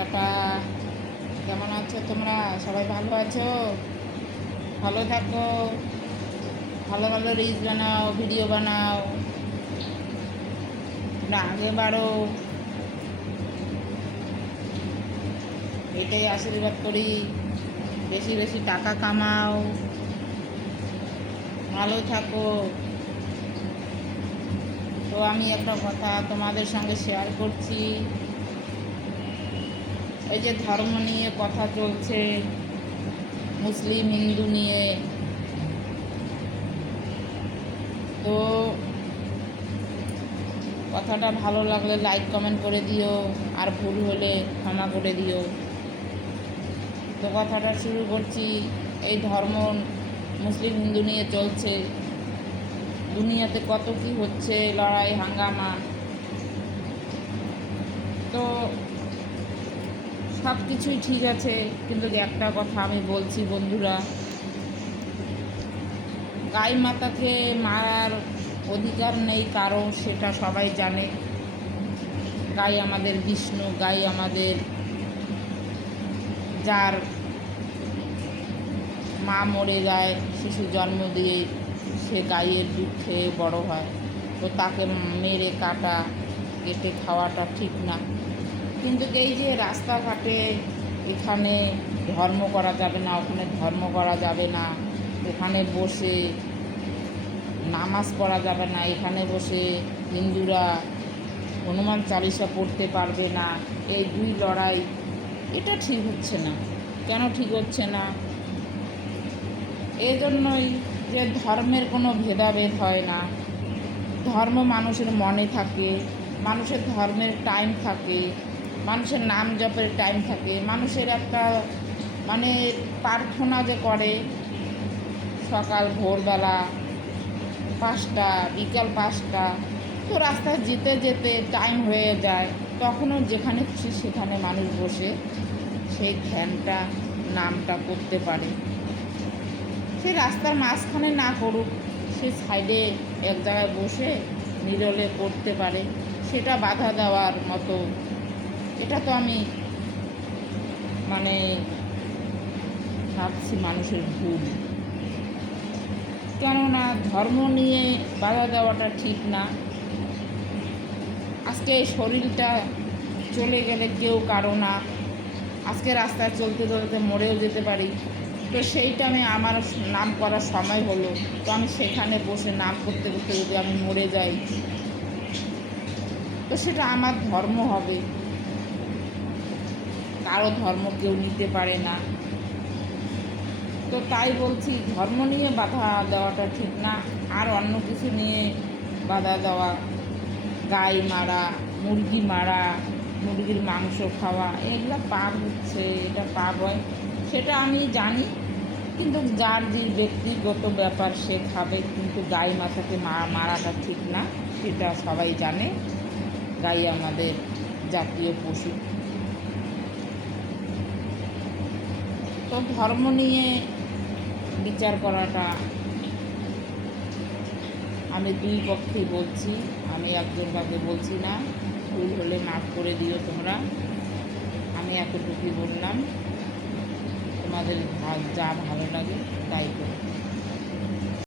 Tata. কেমন আছো তোমরা? সবাই ভালো আছো? ভালো থাকো, ভালো ভালো রিলস বানাও, ভিডিও বানাও, না আগে বাড়ো, এটাই আশীর্বাদ করি। বেশি বেশি টাকা কামাও, ভালো থাকো। তো আমি একটা কথা তোমাদের সঙ্গে শেয়ার করছি। এই যে ধর্ম নিয়ে কথা চলছে, মুসলিম হিন্দু নিয়ে, তো কথাটা ভালো লাগলে লাইক কমেন্ট করে দিও, আর ভুল হলে ক্ষমা করে দিও। তো কথাটা শুরু করছি। এই ধর্ম মুসলিম হিন্দু নিয়ে চলছে, দুনিয়াতে কত কি হচ্ছে, লড়াই হাঙ্গামা। তো সব কিছুই ঠিক আছে, কিন্তু একটা কথা আমি বলছি বন্ধুরা, গাই মাতাকে মারার অধিকার নেই কারো, সেটা সবাই জানে। গাই আমাদের বিষ্ণু, গাই আমাদের, যার মা মরে যায় শিশু জন্ম দিয়ে, সে গাইয়ের দুধ খেয়ে বড় হয়। তো তাকে মেরে কেটে খাওয়াটা ঠিক না। কিন্তু এই যে রাস্তাঘাটে, এখানে ধর্ম করা যাবে না, ওখানে ধর্ম করা যাবে না, এখানে বসে নামাজ পড়া যাবে না, এখানে বসে হিন্দুরা হনুমান চালিসা পড়তে পারবে না, এই দুই লড়াই, এটা ঠিক হচ্ছে না। কেন ঠিক হচ্ছে না? এজন্যই যে ধর্মের কোনো ভেদাভেদ হয় না। ধর্ম মানুষের মনে থাকে, মানুষের ধর্মের টাইম থাকে, মানুষের নাম জপের টাইম থাকে, মানুষের একটা মানে প্রার্থনা যে করে সকাল ভোরবেলা 5টা, বিকাল 5টা, তো রাস্তায় যেতে যেতে টাইম হয়ে যায়, তখনও যেখানে খুশি সেখানে মানুষ বসে সেই ধ্যানটা, নামটা করতে পারে। সে রাস্তার মাঝখানে না করুক, সে সাইডে এক জায়গায় বসে নীরবে করতে পারে, সেটা বাধা দেওয়ার মতো এটা তো আমি মানে ভাবছি মানুষের ভুল। কেননা ধর্ম নিয়ে বাধা দেওয়াটা ঠিক না। আজকে শরীরটা চলে গেলে কেউ কারো না, আজকে রাস্তায় চলতে চলতে মরেও যেতে পারি। তো সেই টাইমে আমার নাম করার সময় হলো, তো আমি সেখানে বসে নাম করতে করতে যদি আমি মরে যাই, তো সেটা আমার ধর্ম হবে, কারো ধর্ম কেউ নিতে পারে না। তো তাই বলছি, ধর্ম নিয়ে বাধা দেওয়াটা ঠিক না। আর অন্য কিছু নিয়ে বাধা দেওয়া, গাই মারা, মুরগি মারা, মুরগির মাংস খাওয়া, এগুলো পাপ হচ্ছে, এটা পাপ হয়, সেটা আমি জানি। কিন্তু যার যে ব্যক্তিগত ব্যাপার, সে খাবে, কিন্তু গাই মাথাকে মারাটা ঠিক না, সেটা সবাই জানে। গাই আমাদের জাতীয় পশু। তো ধর্ম নিয়ে বিচার করাটা আমি দুই পক্ষেই বলছি, আমি একজন কাউকে বলছি না। ভুল হলে মাফ করে দিও তোমরা। আমি এতটুকুই বললাম, তোমাদের যা ভালো লাগে তাই করো।